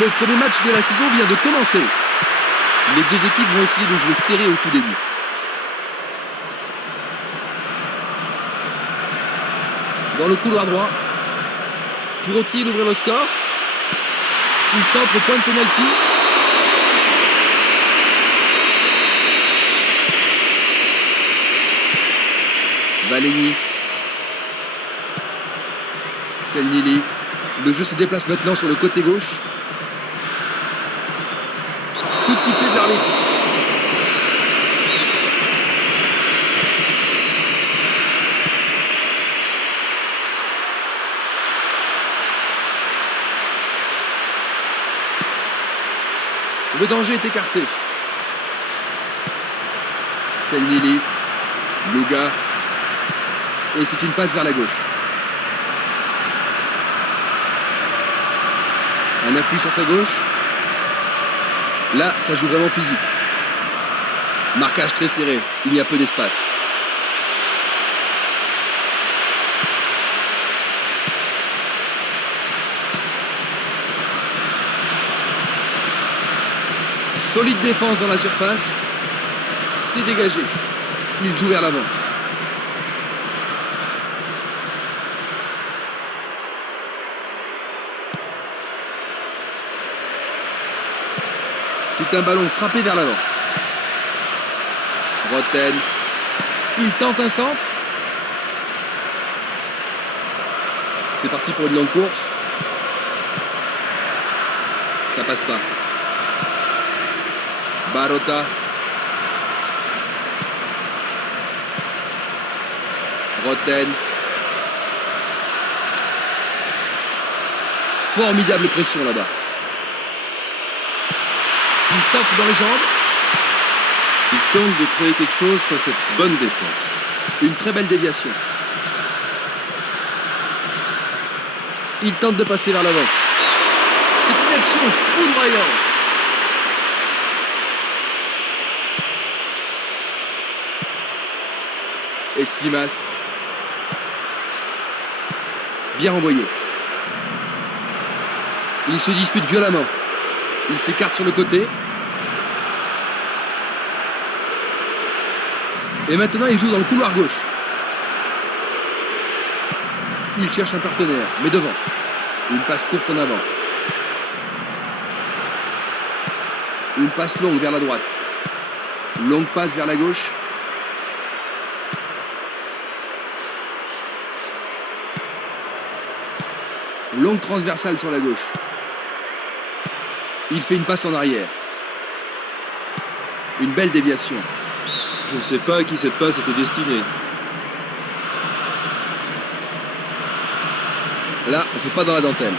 Le premier match de la saison vient de commencer. Les deux équipes vont essayer de jouer serré au tout début. Dans le couloir droit. Pirotti d'ouvrir le score. Il centre au point de pénalty. Valény. Selnili. Le jeu se déplace maintenant sur le côté gauche. Coup de sifflet de l'arbitre. Le danger est écarté. Selnili. Louga. Et c'est une passe vers la gauche. Un appui sur sa gauche. Là, ça joue vraiment physique. Marquage très serré. Il y a peu d'espace. Solide défense dans la surface. C'est dégagé. Il joue vers l'avant. C'est un ballon frappé vers l'avant. Roten. Il tente un centre. C'est parti pour une longue course. Ça passe pas. Barota. Roten. Formidable pression là-bas. Il centre dans les jambes. Il tente de créer quelque chose face à cette bonne défense. Une très belle déviation. Il tente de passer vers l'avant. C'est une action foudroyante. Esquimas. Bien renvoyé. Il se dispute violemment. Il s'écarte sur le côté. Et maintenant, il joue dans le couloir gauche. Il cherche un partenaire, mais devant. Une passe courte en avant. Une passe longue vers la droite. Longue passe vers la gauche. Longue transversale sur la gauche. Il fait une passe en arrière. Une belle déviation. Je ne sais pas à qui cette passe était destinée. Là, on ne fait pas dans la dentelle.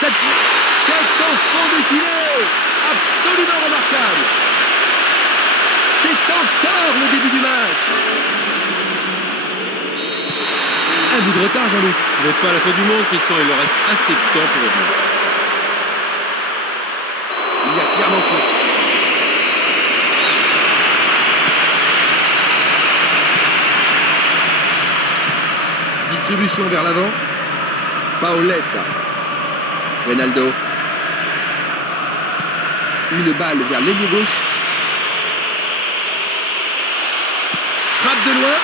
C'est un fond de filet. Absolument remarquable. C'est encore le début du match. Un bout de retard, Jean-Luc. Ce n'est pas la fin du monde, Christian. Il leur reste assez de temps pour revenir. Il y a clairement faute. Distribution vers l'avant. Paoletta. Reynaldo. Une balle vers l'ailier gauche. Frappe de loin.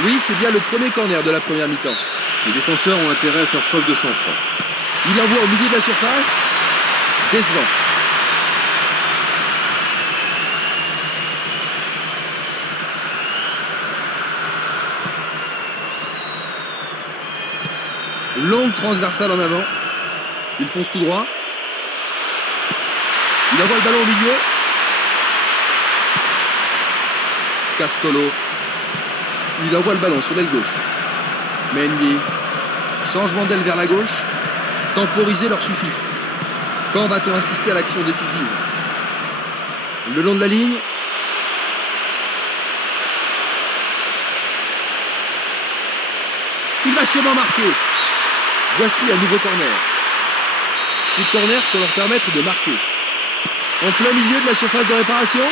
Oui, c'est bien le premier corner de la première mi-temps. Les défenseurs ont intérêt à faire preuve de sang-froid. Il envoie au milieu de la surface. Décevant. Longue transversale en avant. Il fonce tout droit. Il envoie le ballon au milieu. Castolo. Il envoie le ballon sur l'aile gauche. Mendy. Changement d'aile vers la gauche. Temporiser leur suffit. Quand va-t-on assister à l'action décisive? Le long de la ligne. Il va sûrement marquer. Voici un nouveau corner. Ce corner peut leur permettre de marquer. En plein milieu de la surface de réparation.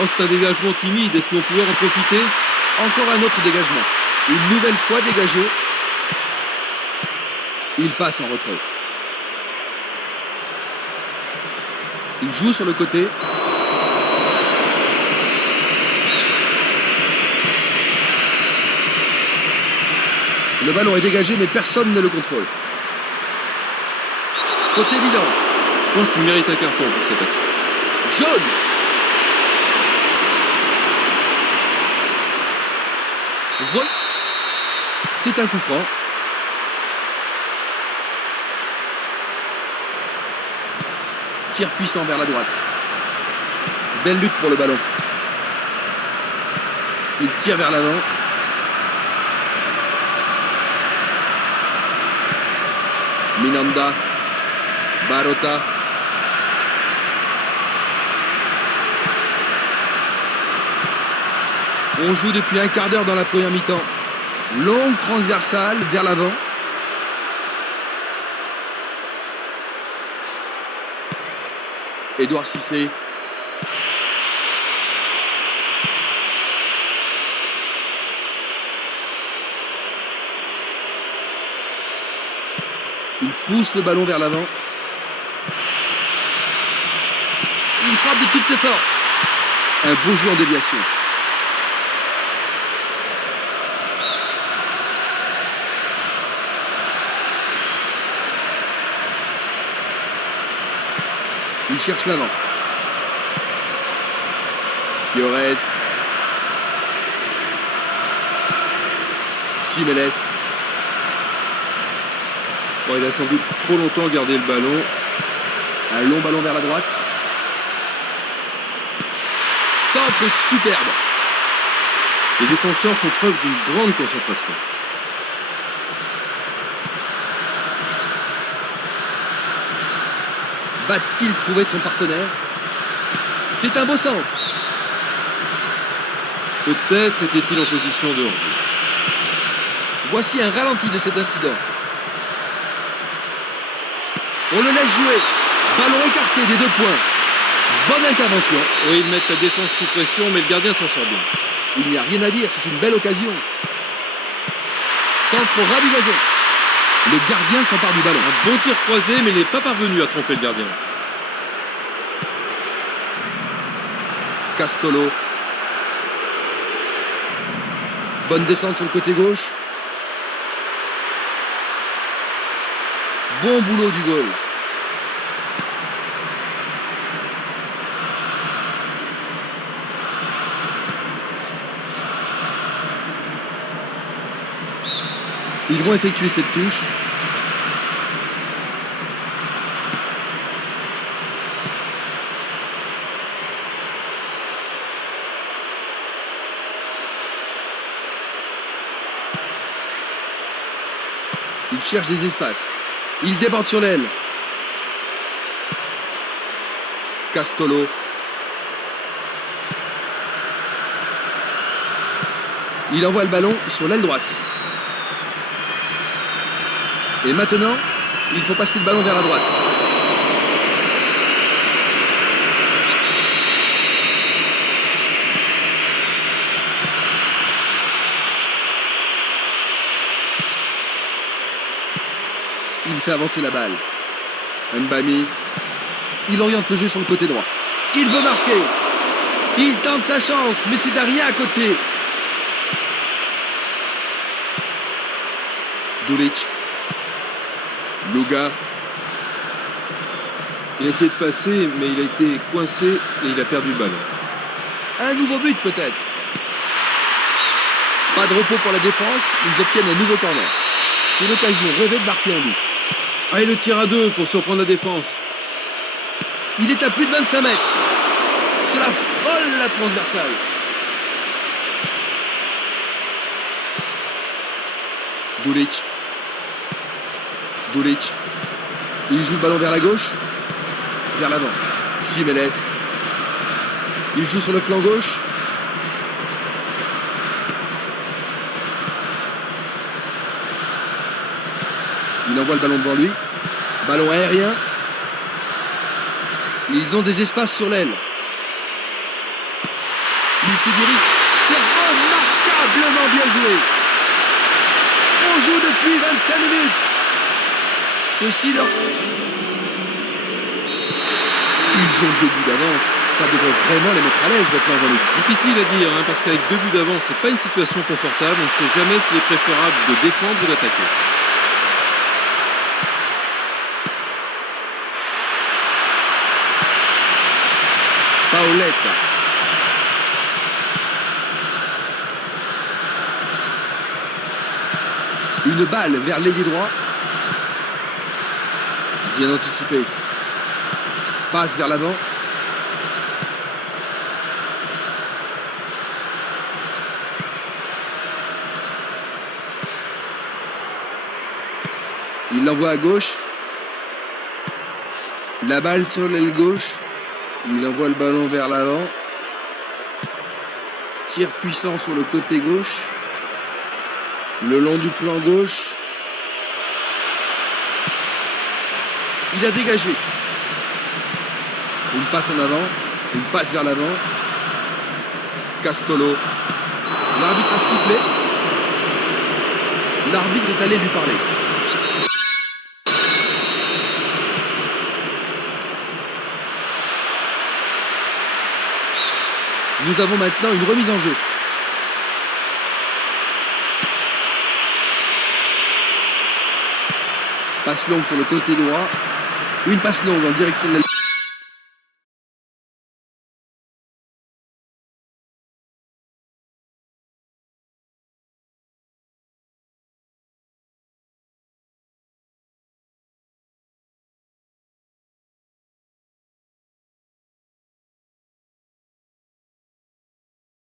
Oh, c'est un dégagement timide. Est-ce qu'on pourrait en profiter? Encore un autre dégagement. Une nouvelle fois dégagé. Il passe en retrait. Il joue sur le côté. Le ballon est dégagé, mais personne ne le contrôle. Faute évidente. Je pense qu'il mérite un carton pour cette action. Jaune. C'est un coup franc. Tir puissant vers la droite. Belle lutte pour le ballon. Il tire vers l'avant. Minanda. Barota. On joue depuis un quart d'heure dans la première mi-temps. Longue transversale vers l'avant. Édouard Cissé. Il pousse le ballon vers l'avant. Il frappe de toutes ses forces. Un beau jeu en déviation. Il cherche l'avant. Fiorez. Simeles. Bon, il a sans doute trop longtemps gardé le ballon. Un long ballon vers la droite. Centre superbe. Les défenseurs font preuve d'une grande concentration. Va-t-il trouver son partenaire? C'est un beau centre. Peut-être était-il en position de hors-jeu. Voici un ralenti de cet incident. On le laisse jouer. Ballon écarté des 2 points. Bonne intervention. Oui, ils mettent la défense sous pression, mais le gardien s'en sort bien. Il n'y a rien à dire, c'est une belle occasion. Centre ravigoisant. Le gardien s'empare du ballon. Un bon tir croisé, mais il n'est pas parvenu à tromper le gardien. Castolo. Bonne descente sur le côté gauche. Bon boulot du goal. Ils vont effectuer cette touche. Il cherche des espaces. Il déborde sur l'aile. Castolo. Il envoie le ballon sur l'aile droite. Et maintenant, il faut passer le ballon vers la droite. Il fait avancer la balle. Mbami. Il oriente le jeu sur le côté droit. Il veut marquer. Il tente sa chance, mais c'est Daria à côté. Dulic. Luga. Il a essayé de passer, mais il a été coincé et il a perdu le ballon. Un nouveau but peut-être. Pas de repos pour la défense, ils obtiennent un nouveau corner. C'est l'occasion rêvée de marquer un but. Ah, et le tir à 2 pour surprendre la défense. Il est à plus de 25 mètres. C'est la folle, la transversale. Dulic. Dulic. Il joue le ballon vers la gauche. Vers l'avant. Simeles. Il joue sur le flanc gauche. Il envoie le ballon devant lui. Ballon aérien. Ils ont des espaces sur l'aile. Il se dirige. C'est remarquable. incroyablement bien joué. On joue depuis 25 minutes. Ceci leur... Ils ont 2 buts d'avance. Ça devrait vraiment les mettre à l'aise maintenant, Jean-Luc. Difficile à dire, hein, parce qu'avec 2 buts d'avance, c'est pas une situation confortable. On ne sait jamais s'il est préférable de défendre ou d'attaquer. Paoletta. Une balle vers l'ailier droit. Bien anticipé. Passe vers l'avant. Il l'envoie à gauche. La balle sur l'aile gauche. Il envoie le ballon vers l'avant. Tir puissant sur le côté gauche. Le long du flanc gauche. Il a dégagé. Une passe en avant. Une passe vers l'avant. Castolo. L'arbitre a sifflé. L'arbitre est allé lui parler. Nous avons maintenant une remise en jeu. Passe longue sur le côté droit. Une passe longue en direction de la...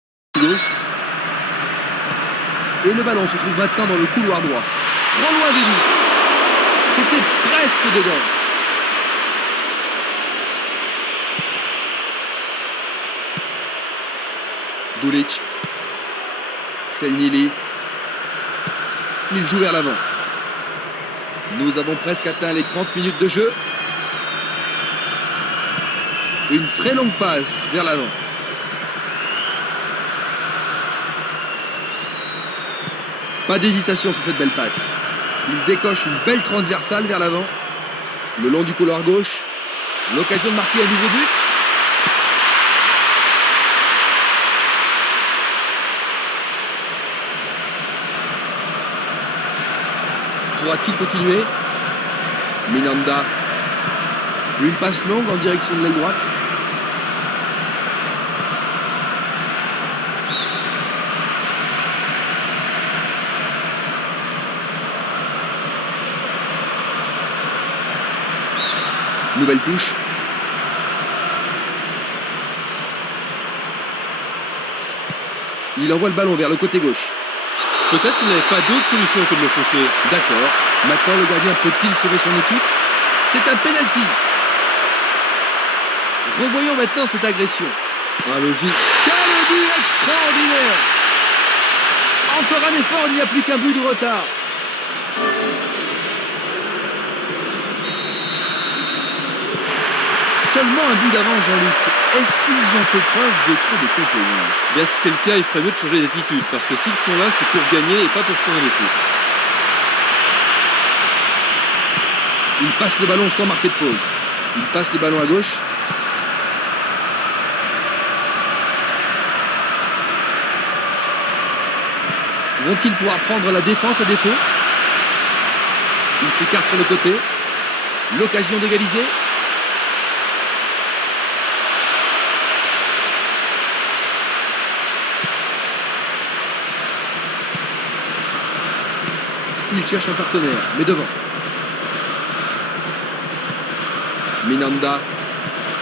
gauche. Et le ballon se trouve maintenant dans le couloir droit. Trop loin des buts. C'était presque dedans. Dulic. Selnili. Il joue vers l'avant. Nous avons presque atteint les 30 minutes de jeu. Une très longue passe vers l'avant. Pas d'hésitation sur cette belle passe. Il décoche une belle transversale vers l'avant. Le long du couloir gauche. L'occasion de marquer un nouveau but. Pourra-t-il continuer? Minanda. Une passe longue en direction de l'aile droite. Nouvelle touche. Il envoie le ballon vers le côté gauche. Peut-être qu'il n'avait pas d'autre solution que de le faucher. D'accord. Maintenant, le gardien peut-il sauver son équipe? C'est un penalty. Revoyons maintenant cette agression. Ah, logique. Quel but extraordinaire! Encore un effort, il n'y a plus qu'un but de retard. Seulement un but d'avance, Jean-Luc. Est-ce qu'ils ont fait preuve de trop de complaisance? Bien, si c'est le cas, il ferait mieux de changer d'attitude. Parce que s'ils sont là, c'est pour gagner et pas pour se tourner les pouces. Il passe le ballon sans marquer de pause. Il passe le ballon à gauche. Vont-ils pouvoir prendre la défense à défaut? Il s'écarte sur le côté. L'occasion d'égaliser. Il cherche un partenaire, mais devant. Minanda.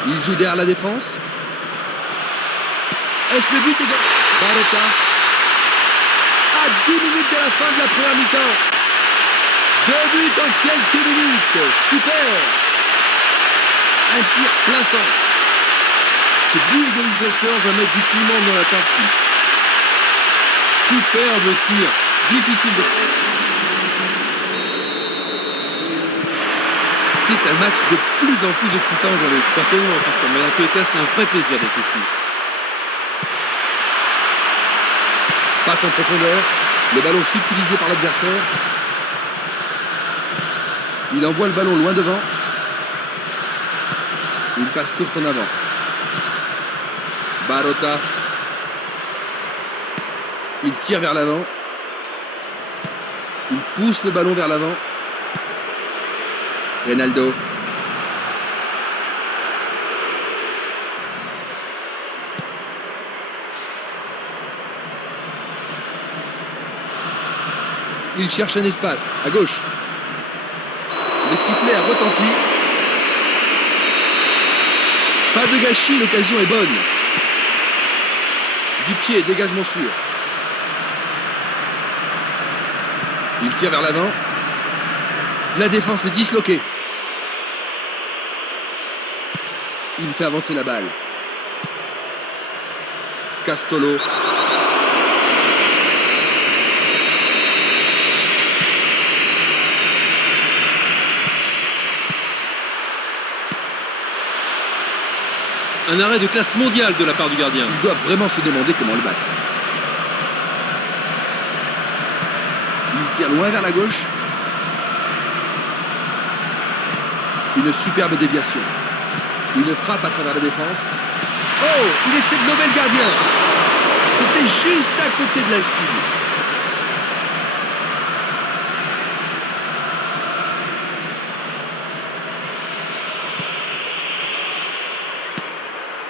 Il joue derrière la défense. Est-ce le but égal? Barretta. À 10 minutes de la fin de la première mi-temps. 2 buts en quelques minutes. Super. Un tir plein centre. Ce but égalisateur va mettre du piment dans la partie. Superbe tir. Difficile de... C'est un match de plus en plus excitant, Jean-Luc. Certainement, Christian, mais en tous les cas, c'est un vrai plaisir d'être ici. Passe en profondeur. Le ballon subtilisé par l'adversaire. Il envoie le ballon loin devant. Une passe courte en avant. Barota. Il tire vers l'avant. Il pousse le ballon vers l'avant. Reynaldo. Il cherche un espace, à gauche. Le sifflet a retenti. Pas de gâchis, l'occasion est bonne. Du pied, dégagement sûr. Il tire vers l'avant. La défense est disloquée. Il fait avancer la balle. Castolo. Un arrêt de classe mondiale de la part du gardien. Il doit vraiment se demander comment le battre. Il tire loin vers la gauche. Une superbe déviation. Une frappe à travers la défense. Oh, il essaie de lober le gardien. C'était juste à côté de la cible.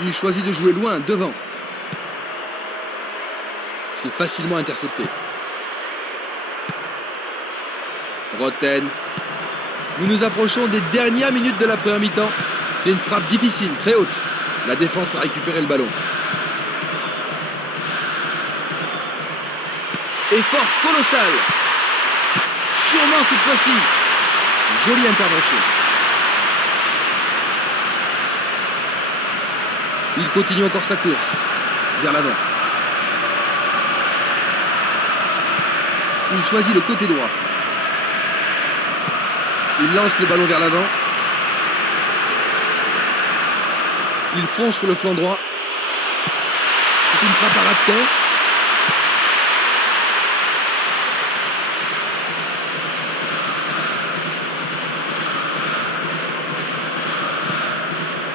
Il choisit de jouer loin, devant. C'est facilement intercepté. Roten. Nous nous approchons des dernières minutes de la première mi-temps. C'est une frappe difficile, très haute. La défense a récupéré le ballon. Effort colossal. Sûrement cette fois-ci. Jolie intervention. Il continue encore sa course. Vers l'avant. Il choisit le côté droit. Il lance le ballon vers l'avant. Il fonce sur le flanc droit. C'est une frappe à ras de terre.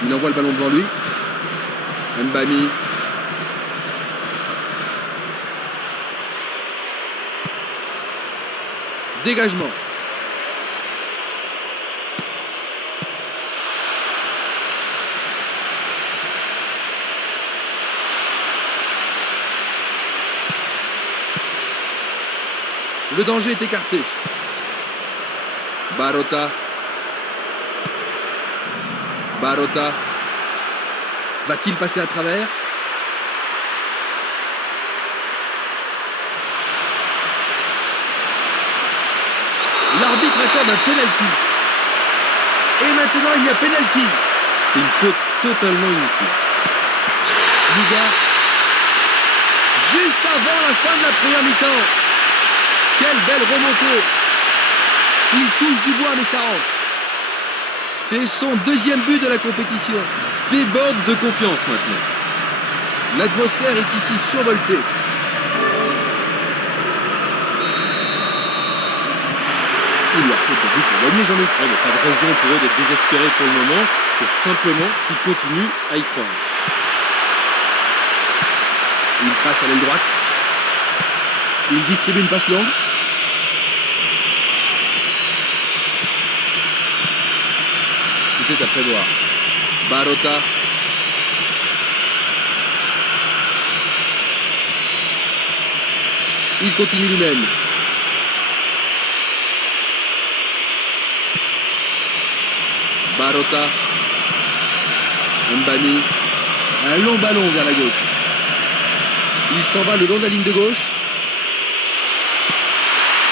Il envoie le ballon devant lui. Mbami. Dégagement. Le danger est écarté. Barota. Barota. Va-t-il passer à travers? L'arbitre accorde un penalty. Et maintenant il y a penalty. C'est une faute totalement inutile. Liga. Juste avant la fin de la première mi-temps. Quelle belle remontée. Il touche du bois mais ça rentre. C'est son deuxième but de la compétition. Déborde de confiance maintenant. L'atmosphère est ici survoltée. Il leur faut des buts pour gagner, Jean-Luc. Il n'y a pas de raison pour eux d'être désespérés pour le moment. Il faut simplement qu'ils continuent à y croire. Il passe à l'aile droite. Il distribue une passe longue. C'était à prévoir. Barota. Il continue lui-même. Barota. Mbami. Un long ballon vers la gauche. Il s'en va le long de la ligne de gauche.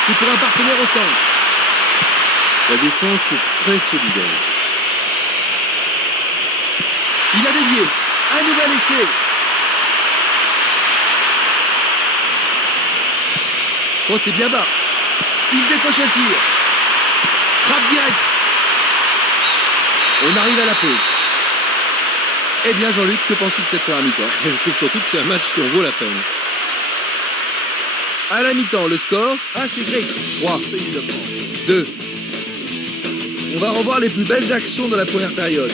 C'est pour un partenaire au centre. La défense est très solidaire. Il a dévié. Un nouvel essai. Oh, c'est bien bas. Il décoche un tir. Frappe directe. On arrive à la pause. Eh bien, Jean-Luc, que penses-tu de cette première mi-temps? Je trouve surtout que c'est un match qui en vaut la peine. À la mi-temps, le score, c'est grec. 3, 2. On va revoir les plus belles actions de la première période.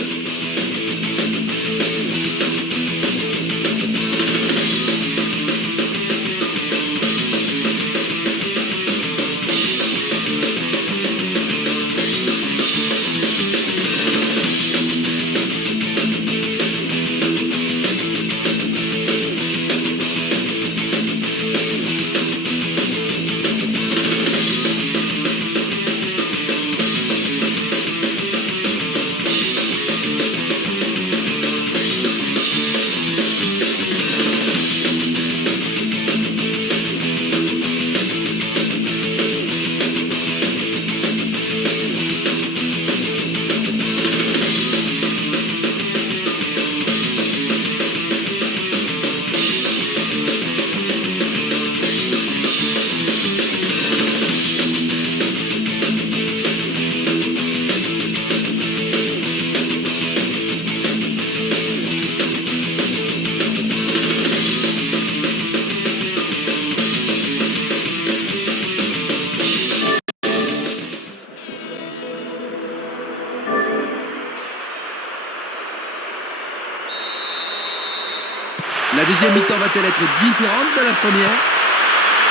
La deuxième mi-temps va-t-elle être différente de la première?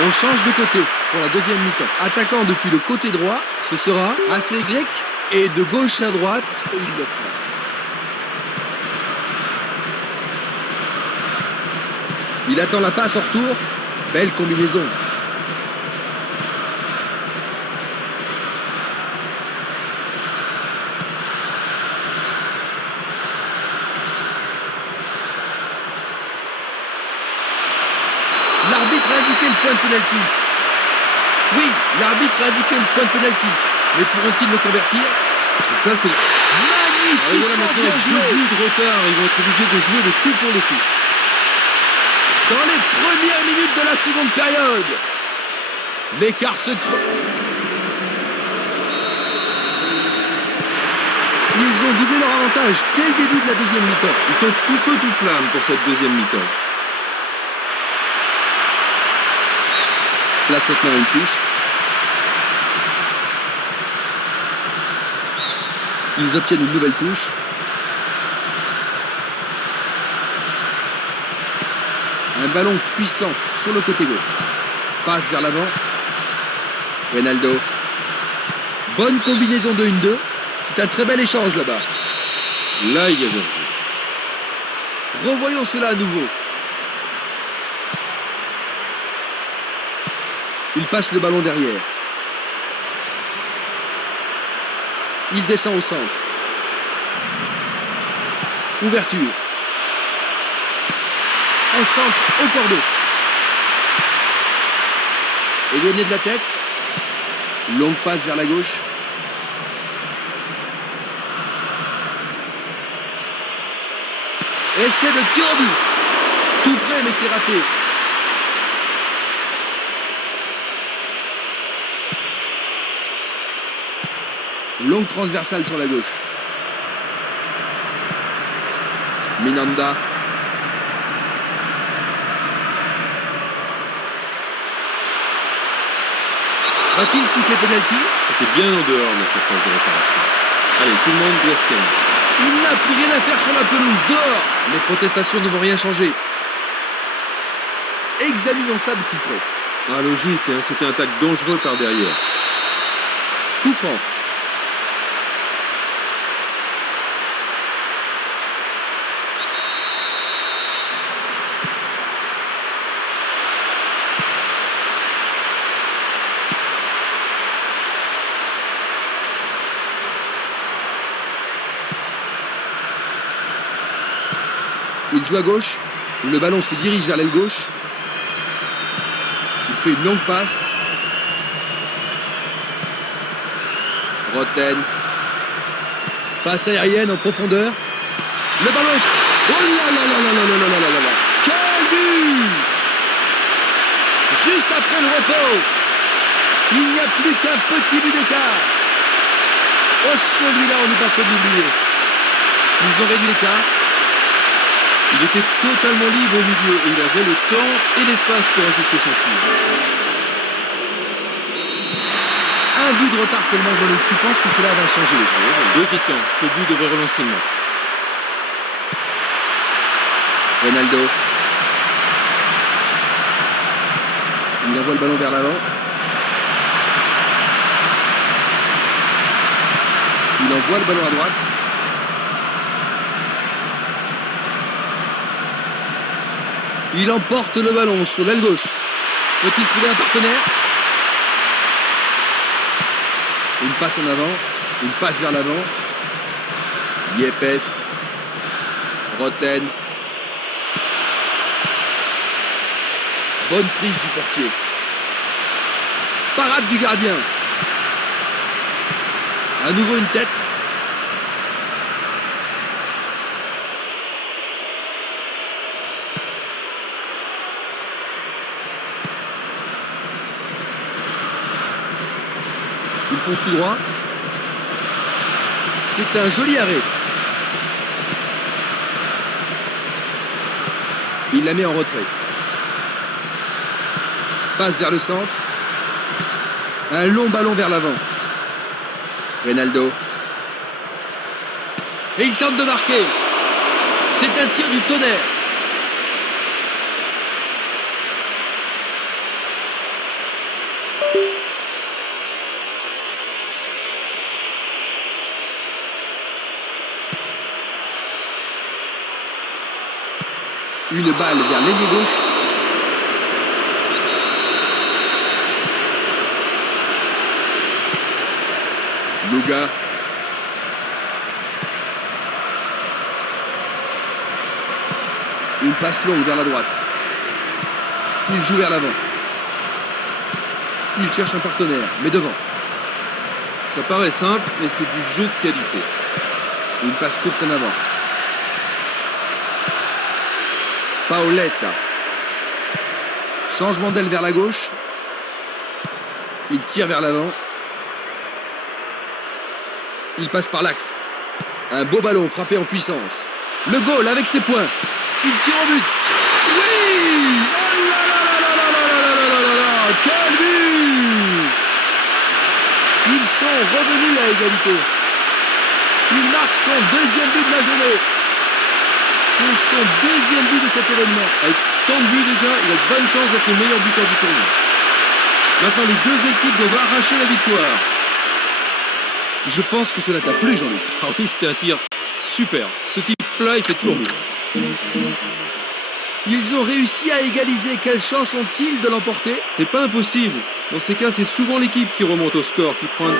On change de côté pour la deuxième mi-temps. Attaquant depuis le côté droit, ce sera assez grec. Et de gauche à droite, Île-de-France. Il attend la passe en retour. Belle combinaison. L'arbitre a indiqué le point de pénalty. Oui, l'arbitre a indiqué le point de pénalty. Mais pourront-ils le convertir? Et ça, c'est magnifique. voilà, maintenant, avec 2 buts de retard, ils vont être obligés de jouer le tout pour le tout. Dans les premières minutes de la seconde période, l'écart se creuse. Ils ont doublé leur avantage dès le début de la deuxième mi-temps. Ils sont tout feu tout flamme pour cette deuxième mi-temps. Place maintenant une touche. Ils obtiennent une nouvelle touche. Un ballon puissant sur le côté gauche. Passe vers l'avant. Ronaldo. Bonne combinaison de 1-2. C'est un très bel échange là-bas. Là, il y a danger. Revoyons cela à nouveau. Il passe le ballon derrière. Il descend au centre. Ouverture. Un centre au cordeau. Éloigné de la tête. Longue passe vers la gauche. Essai de tir au but. Tout près mais c'est raté. Longue transversale sur la gauche. Minanda. Va-t-il siffler penalty? C'était bien en dehors de la surface de réparation. Allez, tout le monde doit se calmer. Il n'a plus rien à faire sur la pelouse. Dehors. Les protestations ne vont rien changer. Examinons ça de plus près. Ah, logique, hein, c'était un tacle dangereux par derrière. Coup franc. Il joue à gauche. Le ballon se dirige vers l'aile gauche. Il fait une longue passe. Roten. Passe aérienne en profondeur. Le ballon est... Oh là là là là là là là là là là. Quel but! Juste après le repos. Il n'y a plus qu'un petit but d'écart. Oh, celui-là, on n'est pas fait d'oublier. Ils ont réduit l'écart. Il était totalement libre au milieu et il avait le temps et l'espace pour ajuster son tir. Un but de retard seulement, Jean-Luc. Tu penses que cela va changer les choses? Oui, Christian, ce but devrait relancer le match. Ronaldo. Il envoie le ballon vers l'avant. Il envoie le ballon à droite. Il emporte le ballon sur l'aile gauche. Peut-il trouver un partenaire? Une passe en avant. Une passe vers l'avant. Yepes. Roten. Bonne prise du portier. Parade du gardien. À nouveau une tête. Il fonce tout droit. C'est un joli arrêt. Il la met en retrait. Passe vers le centre. Un long ballon vers l'avant. Ronaldo. Et il tente de marquer. C'est un tir du tonnerre. Une balle vers l'ailier gauche. Luga. Une passe longue vers la droite. Il joue vers l'avant. Il cherche un partenaire, mais devant. Ça paraît simple, mais c'est du jeu de qualité. Une passe courte en avant. Paoletta. Changement d'aile vers la gauche. Il tire vers l'avant. Il passe par l'axe. Un beau ballon frappé en puissance. Le goal avec ses poings. Il tire au but. Oui! Oh là là là là là là là là là là! Quel but! Ils sont revenus à égalité. Il marque son deuxième but de la journée. C'est son deuxième but de cet événement. Avec tant de buts déjà, il a de bonnes chances d'être le meilleur buteur du tournoi. Maintenant, les deux équipes doivent arracher la victoire. Je pense que cela t'a plu, Jean-Luc. Ah oui, c'était un tir super. Ce type-là, il fait toujours mieux. Ils ont réussi à égaliser. Quelle chance ont-ils de l'emporter? C'est pas impossible. Dans ces cas, c'est souvent l'équipe qui remonte au score, qui prend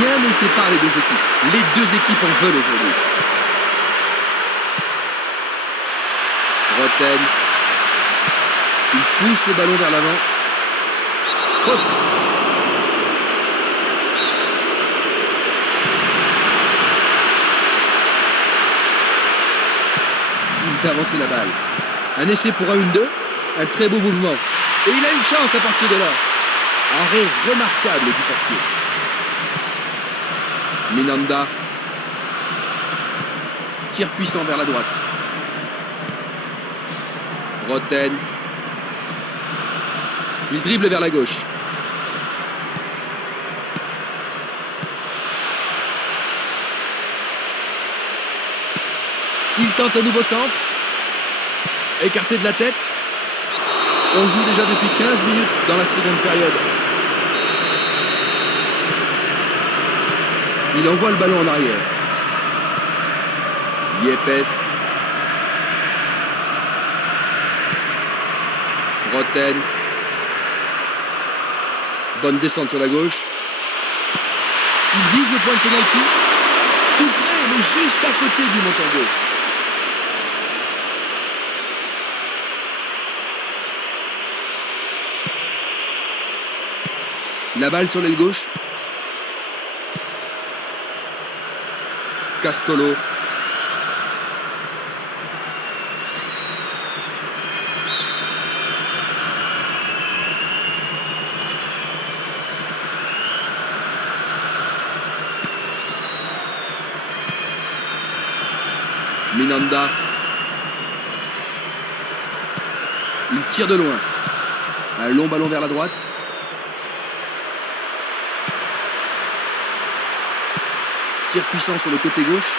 Rien ne sépare les deux équipes. Les deux équipes en veulent aujourd'hui. Roten. Il pousse le ballon vers l'avant. Faute. Il fait avancer la balle. Un essai pour un 1-2. Un très beau mouvement. Et il a une chance à partir de là. Arrêt remarquable du portier. Minanda. Tir puissant vers la droite. Roten. Il dribble vers la gauche. Il tente un nouveau centre. Écarté de la tête. On joue déjà depuis 15 minutes dans la seconde période. Il envoie le ballon en arrière. Yepes. Roten. Bonne descente sur la gauche. Il vise le point de pénalty. Tout près, mais juste à côté du montant gauche. La balle sur l'aile gauche. Castolo. Minanda. Il tire de loin. Un long ballon vers la droite. Tir puissant sur le côté gauche.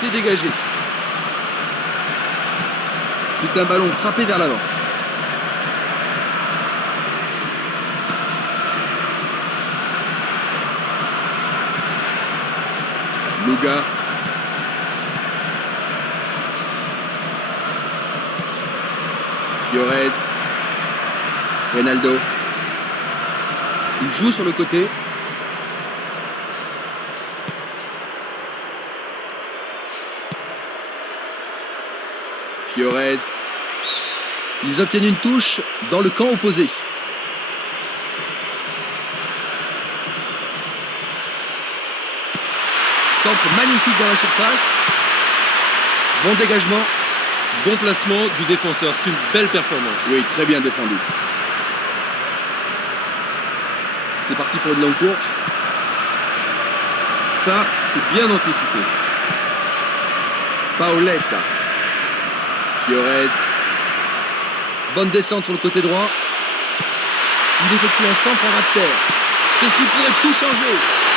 C'est dégagé. C'est un ballon frappé vers l'avant. Luga. Fiorez. Ronaldo. Il joue sur le côté. Fiorez. Ils obtiennent une touche dans le camp opposé. Centre magnifique dans la surface. Bon dégagement. Bon placement du défenseur. C'est une belle performance. Oui, très bien défendu. C'est parti pour une longue course. Ça, c'est bien anticipé. Paoletta. Fiorez. Bonne descente sur le côté droit. Il effectue un centre en ras de terre. Ceci pourrait tout changer.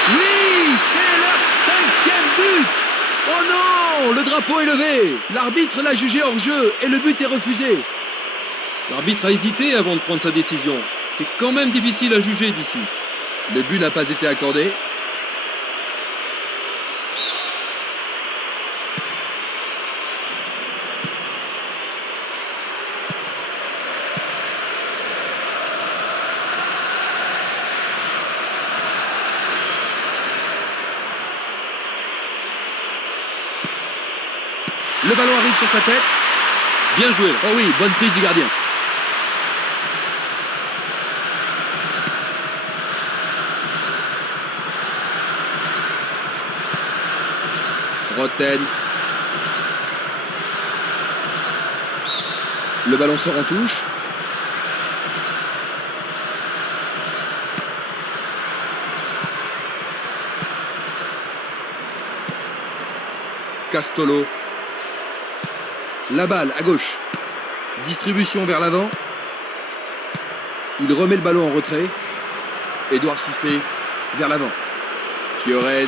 Oui, c'est leur 5e but. Oh non, le drapeau est levé. L'arbitre l'a jugé hors jeu et le but est refusé. L'arbitre a hésité avant de prendre sa décision. C'est quand même difficile à juger d'ici. Le but n'a pas été accordé. Le ballon arrive sur sa tête. Bien joué. Oh oui, bonne prise du gardien. Roten. Le ballon sort en touche. Castolo. La balle à gauche. Distribution vers l'avant. Il remet le ballon en retrait. Édouard Cissé vers l'avant. Fiorez.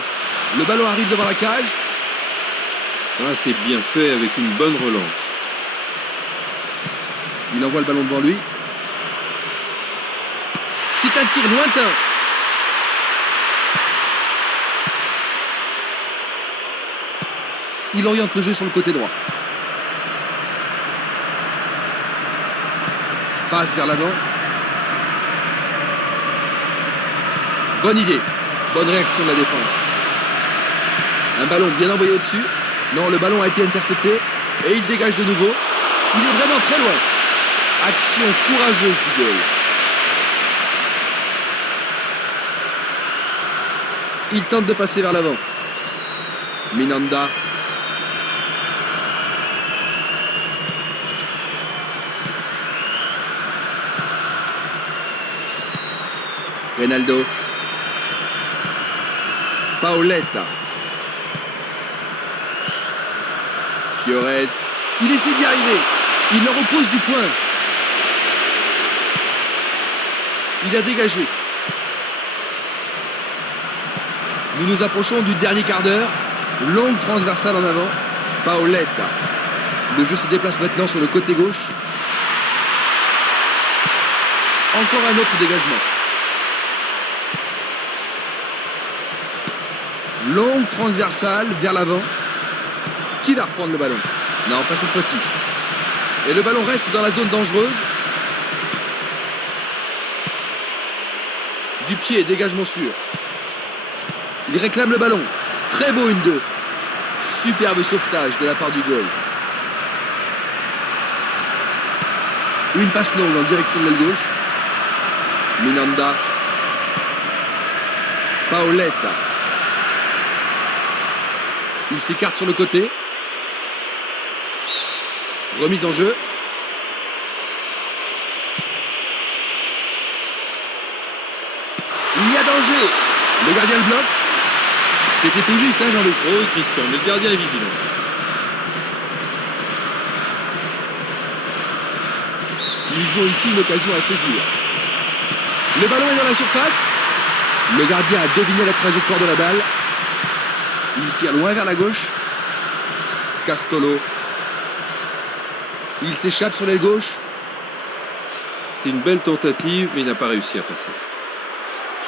Le ballon arrive devant la cage. Ah, c'est bien fait avec une bonne relance. Il envoie le ballon devant lui. C'est un tir lointain. Il oriente le jeu sur le côté droit. Passe vers l'avant. Bonne idée. Bonne réaction de la défense. Un ballon bien envoyé au-dessus. Non, le ballon a été intercepté. Et il dégage de nouveau. Il est vraiment très loin. Action courageuse du goal. Il tente de passer vers l'avant. Minanda. Ronaldo. Paoletta. Fiorez. Il essaie d'y arriver. Il le repousse du point. Il a dégagé. Nous nous approchons du dernier quart d'heure. Longue transversale en avant. Paoletta. Le jeu se déplace maintenant sur le côté gauche. Encore un autre dégagement. Longue transversale vers l'avant. Qui va reprendre le ballon? Non, pas cette fois-ci. Et le ballon reste dans la zone dangereuse. Du pied, dégagement sûr. Il réclame le ballon. Très beau 1-2. Superbe sauvetage de la part du goal. Une passe longue en direction de l'aile gauche. Minanda. Paoletta. Il s'écarte sur le côté. Remise en jeu. Il y a danger. Le gardien le bloque. C'était tout juste, hein, Jean-Luc? Oh oui, Christian, mais le gardien est vigilant. Ils ont ici une occasion à saisir. Le ballon est dans la surface. Le gardien a deviné la trajectoire de la balle. Il tire loin vers la gauche. Castolo. Il s'échappe sur l'aile gauche. C'était une belle tentative, mais il n'a pas réussi à passer.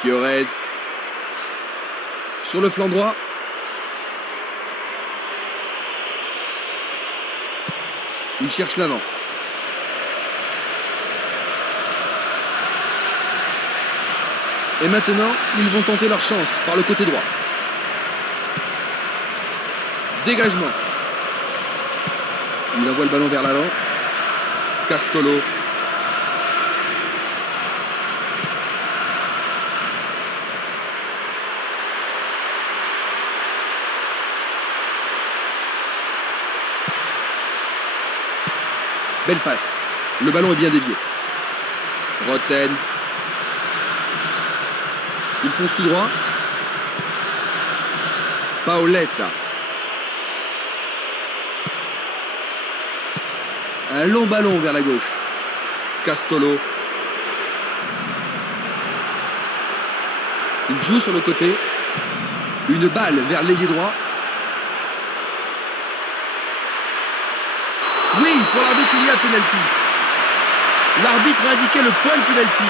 Fiorez. Sur le flanc droit. Il cherche l'avant. Et maintenant, ils vont tenter leur chance par le côté droit. Dégagement. Il envoie le ballon vers l'avant. Castolo. Belle passe. Le ballon est bien dévié. Roten. Il fonce tout droit. Paoletta. Un long ballon vers la gauche. Castolo. Il joue sur le côté. Une balle vers l'ailier droit. Oui, pour l'arbitre, il y a pénalty. L'arbitre a indiqué le point de pénalty.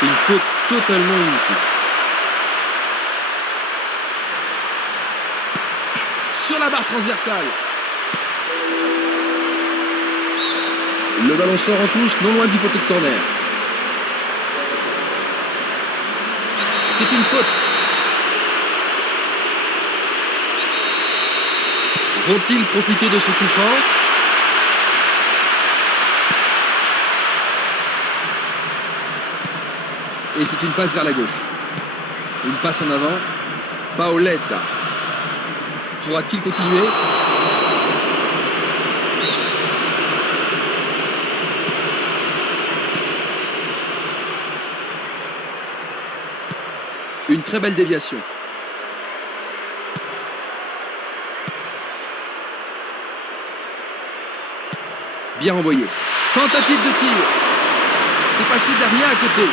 C'est une faute totalement inutile. Sur la barre transversale. Le ballon sort en touche, non loin du poteau de corner. C'est une faute. Vont-ils profiter de ce coup franc? Et c'est une passe vers la gauche. Une passe en avant. Paoletta. Pourra-t-il continuer? Une très belle déviation. Bien renvoyé. Tentative de tir. C'est passé derrière à côté.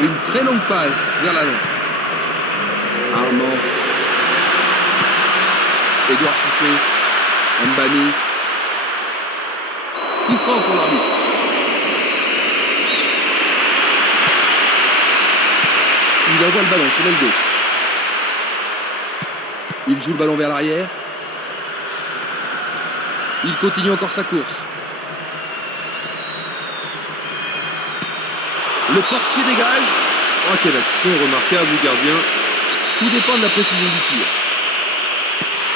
Une très longue passe vers l'avant. Armand. Édouard Cissé. Mbami. Coup franc pour l'arbitre. Il envoie le ballon sur l'aile gauche. Il joue le ballon vers l'arrière. Il continue encore sa course. Le portier dégage. Oh, quelle action remarquable du gardien. Tout dépend de la précision du tir.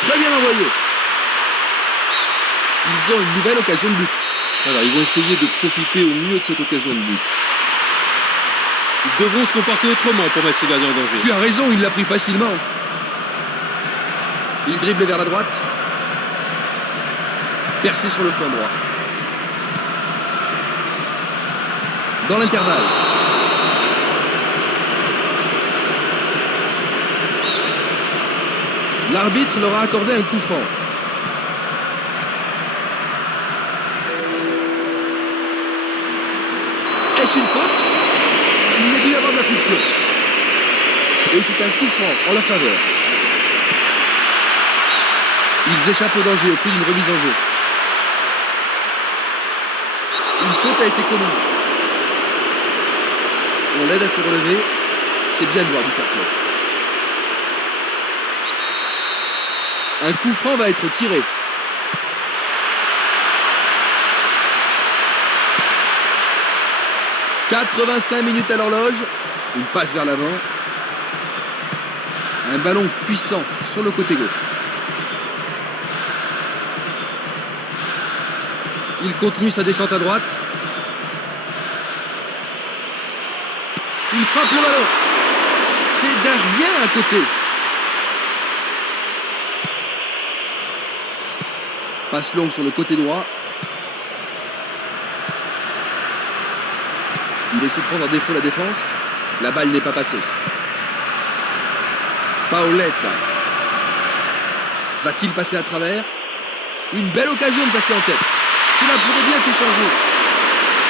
Très bien envoyé. Ils ont une nouvelle occasion de but. Alors, ils vont essayer de profiter au mieux de cette occasion de but. Ils devront se comporter autrement pour mettre ce gardien en danger. Tu as raison, il l'a pris facilement. Il dribble vers la droite. Percé sur le flanc droit. Dans l'intervalle. L'arbitre leur a accordé un coup franc. Est-ce une faute? Il y a dû y avoir de la friction. Et c'est un coup franc en leur faveur. Ils échappent au danger au prix d'une remise en jeu. Une faute a été commise. On l'aide à se relever. C'est bien de voir du fair play. Un coup franc va être tiré. « 85 minutes à l'horloge. » Une passe vers l'avant. Un ballon puissant sur le côté gauche. Il continue sa descente à droite. Il frappe le ballon. C'est derrière à côté. Passe longue sur le côté droit. Il essaie de prendre en défaut la défense. La balle n'est pas passée. Paoletta. Va-t-il passer à travers? Une belle occasion de passer en tête. Cela pourrait bien tout changer.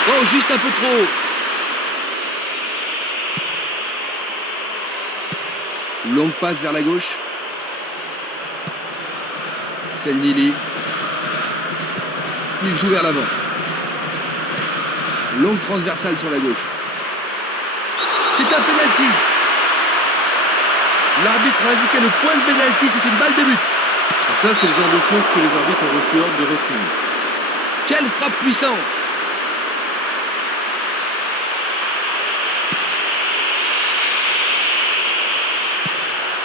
Oh, juste un peu trop haut. Longue passe vers la gauche. Selnili. Il joue vers l'avant. Longue transversale sur la gauche. C'est un pénalty. L'arbitre a indiqué le point de pénalty, c'est une balle de but. Et ça, c'est le genre de choses que les arbitres ont reçu ordre de retenir. Quelle frappe puissante!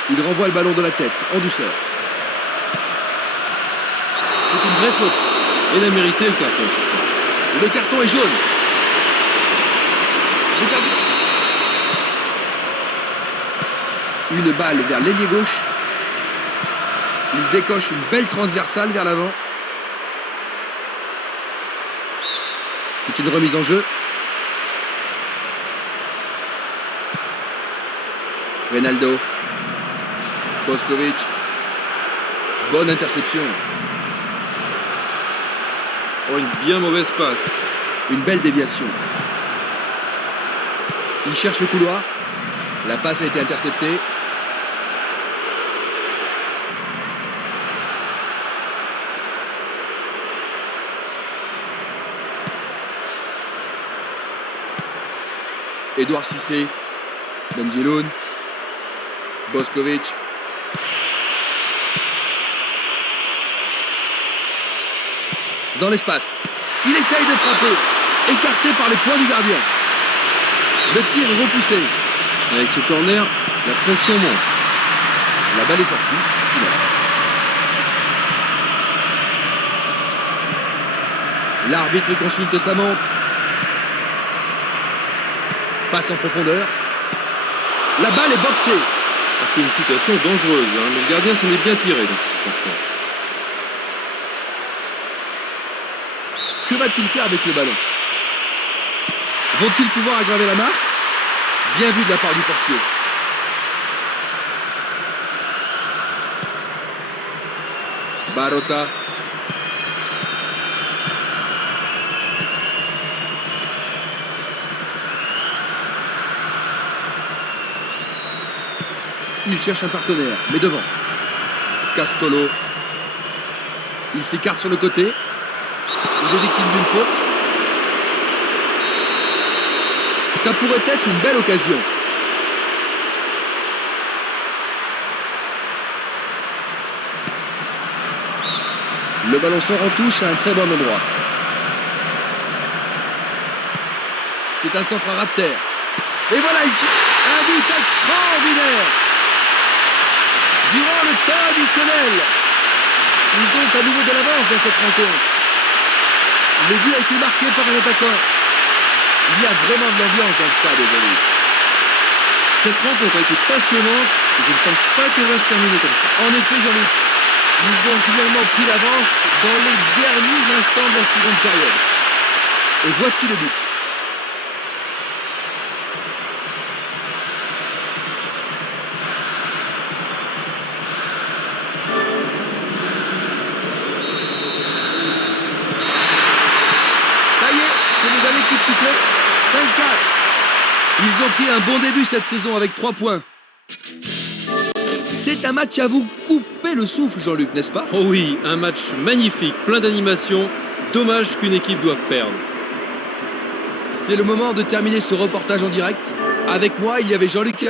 Il renvoie le ballon de la tête, en douceur. C'est une vraie faute. Il a mérité le carton, cette fois. Le carton est jaune. Regardez. Une balle vers l'ailier gauche. Il décoche une belle transversale vers l'avant. C'est une remise en jeu. Reynaldo. Boskovic. Bonne interception. Oh, une bien mauvaise passe. Une belle déviation. Il cherche le couloir. La passe a été interceptée. Edouard Cissé. Benjeloun. Boskovic. Dans l'espace. Il essaye de frapper. Écarté par les poings du gardien. Le tir est repoussé. Avec ce corner, la pression monte. La balle est sortie. 6 mètres. L'arbitre consulte sa montre. Passe en profondeur. La balle est boxée. C'était une situation dangereuse, hein, mais le gardien s'en est bien tiré dans cette circonstance. Que va-t-il faire avec le ballon? Vont-ils pouvoir aggraver la marque? Bien vu de la part du portier. Barota. Il cherche un partenaire, mais devant. Castolo. Il s'écarte sur le côté. Il est victime d'une faute. Ça pourrait être une belle occasion. Le ballon sort en touche à un très bon endroit. C'est un centre à ras de terre. Et voilà, un but extraordinaire. Durant le temps additionnel, ils ont à nouveau de l'avance dans cette rencontre. Le but a été marqué par un attaquant. Il y a vraiment de l'ambiance dans le stade aujourd'hui. Cette rencontre a été passionnante et je ne pense pas qu'elle va se terminer comme ça. En effet, Jean-Luc, ils ont finalement pris l'avance dans les derniers instants de la seconde période. Et voici le but. Ça y est, c'est le dernier coup de sifflet. 5-4. Ils ont pris un bon début cette saison avec 3 points. C'est un match à vous couper le souffle, Jean-Luc, n'est-ce pas? Oh oui, un match magnifique, plein d'animation. Dommage qu'une équipe doive perdre. C'est le moment de terminer ce reportage en direct. Avec moi, il y avait Jean-Luc.